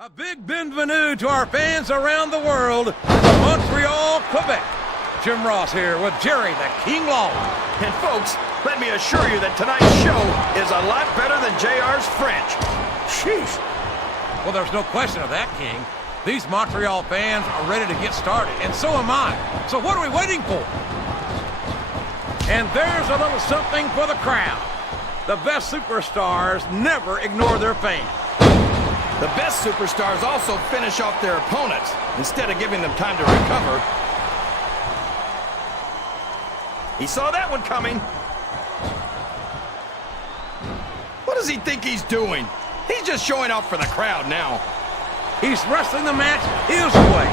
A big bienvenue to our fans around the world from Montreal, Quebec. Jim Ross here with Jerry the King Lawler. And folks, let me assure you that tonight's show is a lot better than JR's French. Sheesh. Well, there's no question of that, King. These Montreal fans are ready to get started, and so am I. So what are we waiting for? And there's a little something for the crowd. The best superstars never ignore their fans. The best superstars also finish off their opponents instead of giving them time to recover. He saw that one coming. What does he think he's doing? He's just showing off for the crowd now. He's wrestling the match his way,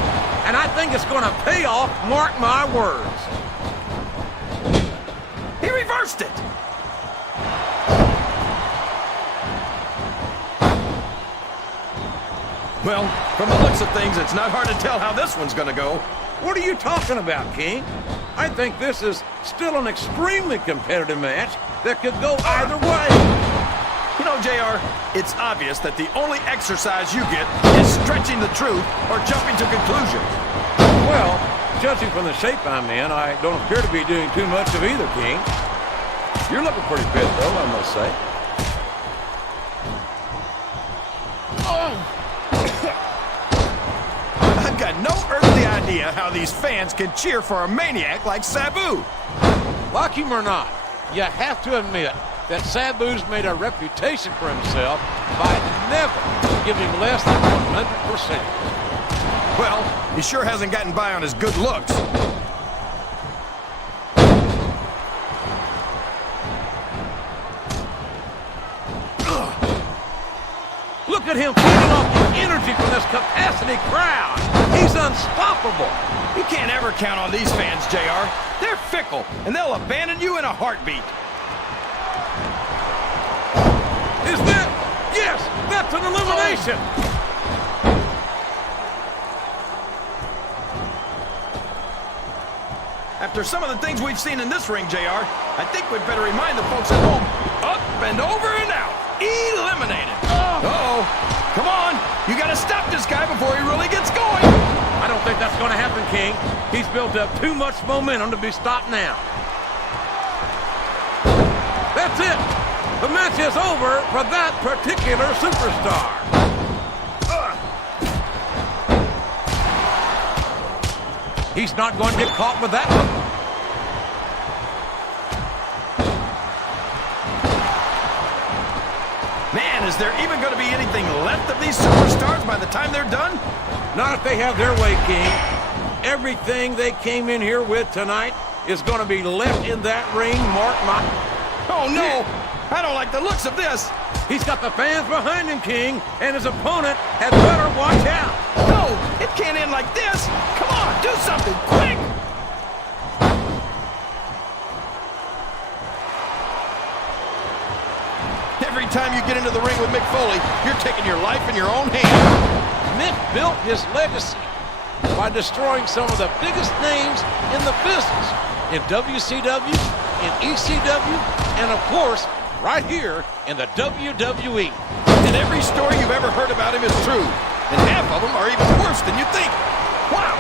and I think it's going to pay off, mark my words. He reversed it. Well, from the looks of things, it's not hard to tell how this one's going to go. What are you talking about, King? I think this is still an extremely competitive match that could go either way. You know, JR, it's obvious that the only exercise you get is stretching the truth or jumping to conclusions. Well, judging from the shape I'm in, I don't appear to be doing too much of either, King. You're looking pretty fit, though, I must say. I've got no earthly idea how these fans can cheer for a maniac like Sabu. Like him or not, you have to admit that Sabu's made a reputation for himself by never giving less than 100%. Well, he sure hasn't gotten by on his good looks. Look at him feeding off the energy from this capacity crowd. He's unstoppable. You can't ever count on these fans, JR. They're fickle, and they'll abandon you in a heartbeat. Is that? Yes, that's an elimination. After some of the things we've seen in this ring, JR, I think we'd better remind the folks at home. Up and over and out. Eliminated. Uh-oh. Come on. You got to stop this guy before he really gets going. I don't think that's going to happen, King. He's built up too much momentum to be stopped now. That's it. The match is over for that particular superstar. He's not going to get caught with that one. Man, is there even going to be anything left of these superstars by the time they're done? Not if they have their way, King. Everything they came in here with tonight is going to be left in that ring, mark my... Oh, no! I don't like the looks of this. He's got the fans behind him, King, and his opponent had better watch out. No, it can't end like this. Come on, do something, quick! Every time you get into the ring with Mick Foley, you're taking your life in your own hands. Mick built his legacy by destroying some of the biggest names in the business, in WCW, in ECW, and of course, right here in the WWE. And every story you've ever heard about him is true, and half of them are even worse than you think. Wow,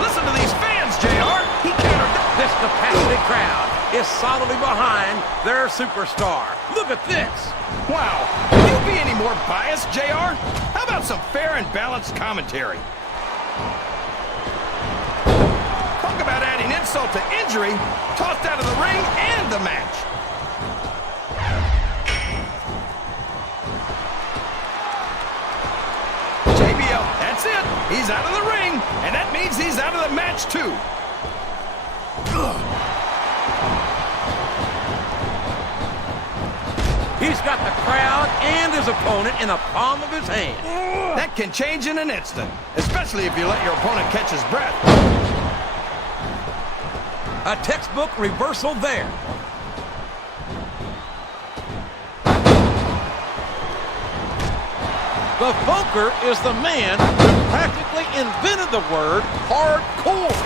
listen to these fans, JR. He countered. This capacity crowd is solidly behind their superstar. Look at this. Wow, can you be any more biased, JR? How about some fair and balanced commentary? Talk about adding insult to injury, tossed out of the ring and the match. JBL, that's it. He's out of the ring, and that means he's out of the match too. He's got the crowd and his opponent in the palm of his hand. That can change in an instant, especially if you let your opponent catch his breath. A textbook reversal there. The Funker is the man who practically invented the word hardcore.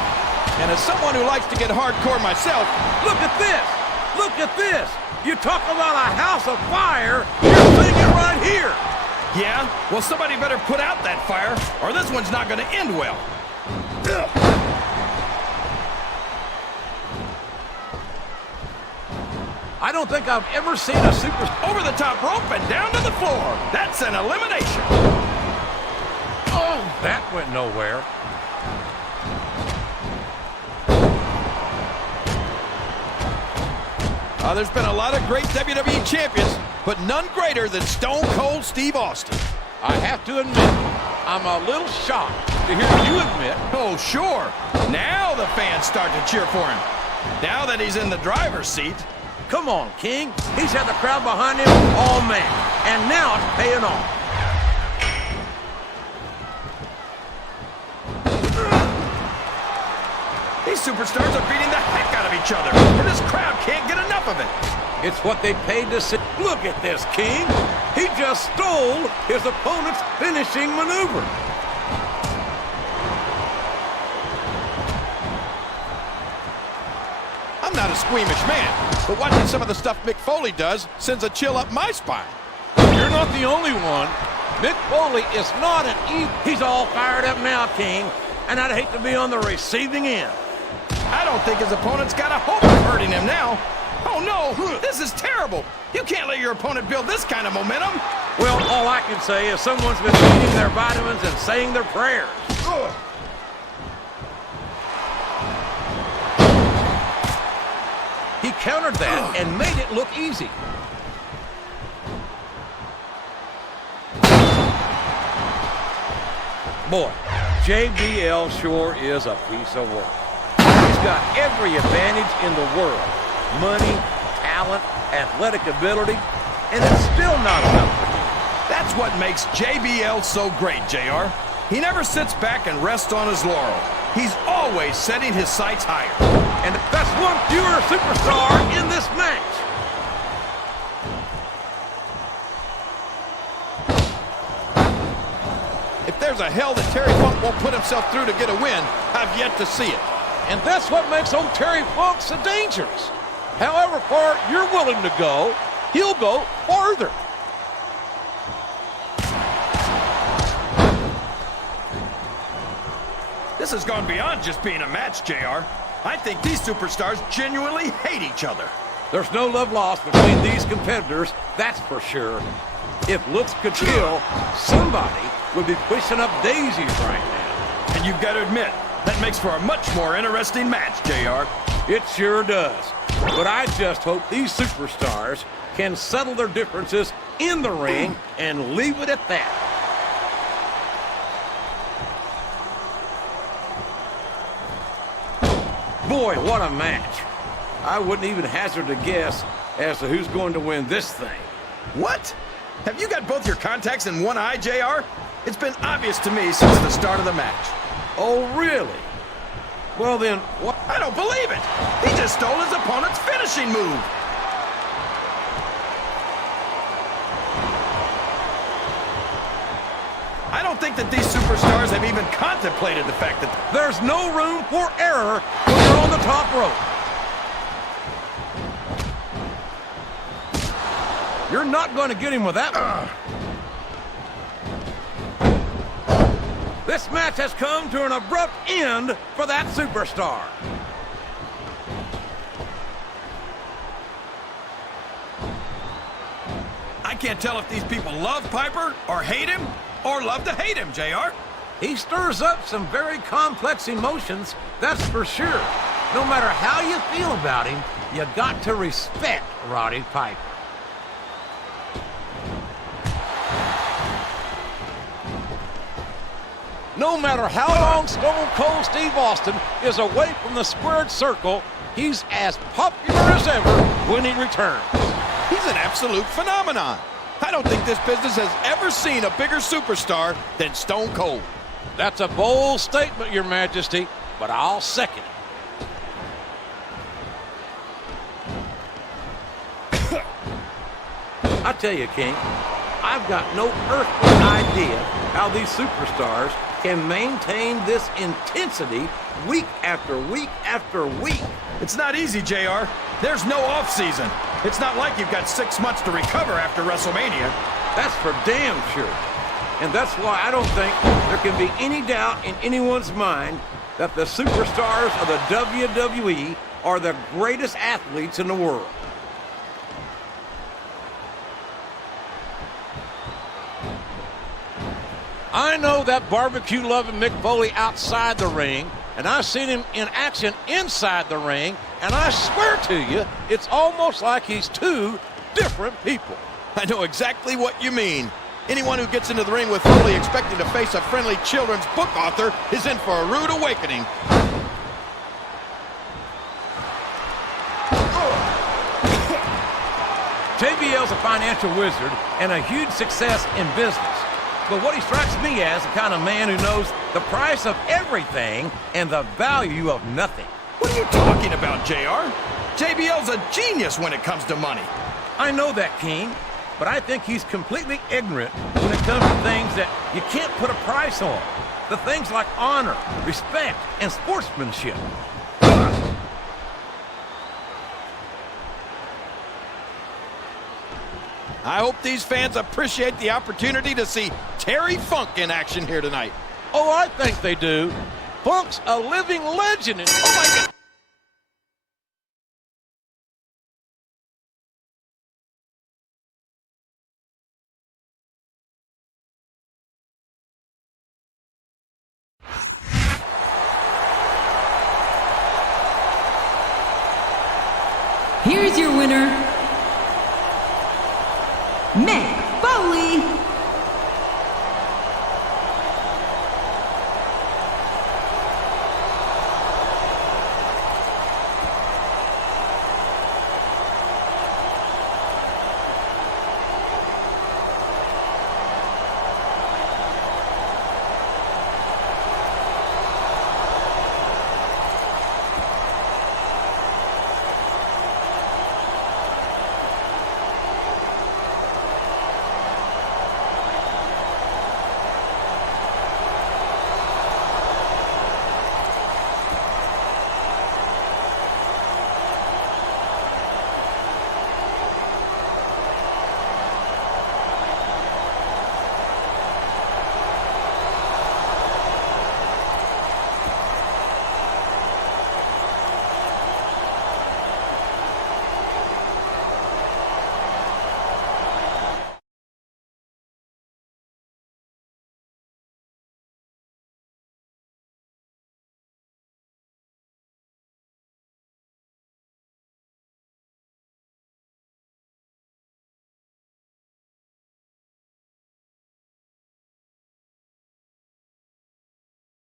And as someone who likes to get hardcore myself, look at this. Look at this. You talk about a house of fire, you're seeing it right here. Yeah? Well, somebody better put out that fire, or this one's not going to end well. I don't think I've ever seen a super... Over the top rope and down to the floor. That's an elimination. Oh, that went nowhere. There's been a lot of great WWE champions, but none greater than Stone Cold Steve Austin. I have to admit, I'm a little shocked to hear you admit. Oh, sure. Now the fans start to cheer for him. Now that he's in the driver's seat. Come on, King. He's had the crowd behind him all match, and now it's paying off. These superstars are beating the heck out of each other, and this crowd can't get enough of it. It's what they paid to see. Look at this, King. He just stole his opponent's finishing maneuver. I'm not a squeamish man, but watching some of the stuff Mick Foley does sends a chill up my spine. You're not the only one. Mick Foley is not an He's all fired up now, King, and I'd hate to be on the receiving end. I don't think his opponent's got a hope of hurting him now. Oh, no, this is terrible. You can't let your opponent build this kind of momentum. Well, all I can say is someone's been eating their vitamins and saying their prayers. Ugh. He countered that and made it look easy. Boy, JBL sure is a piece of work. He's got every advantage in the world. Money, talent, athletic ability, and it's still not enough for him. That's what makes JBL so great, JR. He never sits back and rests on his laurel. He's always setting his sights higher. And that's one fewer superstar in this match. If there's a hell that Terry Funk won't put himself through to get a win, I've yet to see it. And that's what makes old Terry Funk so dangerous. However far you're willing to go, he'll go farther. This has gone beyond just being a match, JR. I think these superstars genuinely hate each other. There's no love lost between these competitors, that's for sure. If looks could kill, somebody would be pushing up daisies right now. And you've got to admit, that makes for a much more interesting match, JR. It sure does. But I just hope these superstars can settle their differences in the ring and leave it at that. Boy, what a match. I wouldn't even hazard a guess as to who's going to win this thing. What? Have you got both your contacts in one eye, JR? It's been obvious to me since the start of the match. Oh, really? Well then, what? I don't believe it! He just stole his opponent's finishing move! I don't think that these superstars have even contemplated the fact that There's no room for error when you're on the top rope. You're not going to get him with that one. This match has come to an abrupt end for that superstar. I can't tell if these people love Piper or hate him or love to hate him, JR. He stirs up some very complex emotions, that's for sure. No matter how you feel about him, you got to respect Roddy Piper. No matter how long Stone Cold Steve Austin is away from the squared circle, he's as popular as ever when he returns. He's an absolute phenomenon. I don't think this business has ever seen a bigger superstar than Stone Cold. That's a bold statement, Your Majesty, but I'll second it. I tell you, King, I've got no earthly idea how these superstars can maintain this intensity week after week after week. It's not easy, JR. There's no off season. It's not like you've got 6 months to recover after WrestleMania. That's for damn sure. And that's why I don't think there can be any doubt in anyone's mind that the superstars of the WWE are the greatest athletes in the world. I know that barbecue-loving Mick Foley outside the ring, and I've seen him in action inside the ring, and I swear to you, it's almost like he's two different people. I know exactly what you mean. Anyone who gets into the ring with Foley expecting to face a friendly children's book author is in for a rude awakening. JBL's a financial wizard and a huge success in business. But what he strikes me as the kind of man who knows the price of everything and the value of nothing. What are you talking about, JR? JBL's a genius when it comes to money. I know that, King, but I think he's completely ignorant when it comes to things that you can't put a price on. The things like honor, respect, and sportsmanship. I hope these fans appreciate the opportunity to see Terry Funk in action here tonight. Oh, I think they do. Funk's a living legend. And oh, my God. Here's your winner,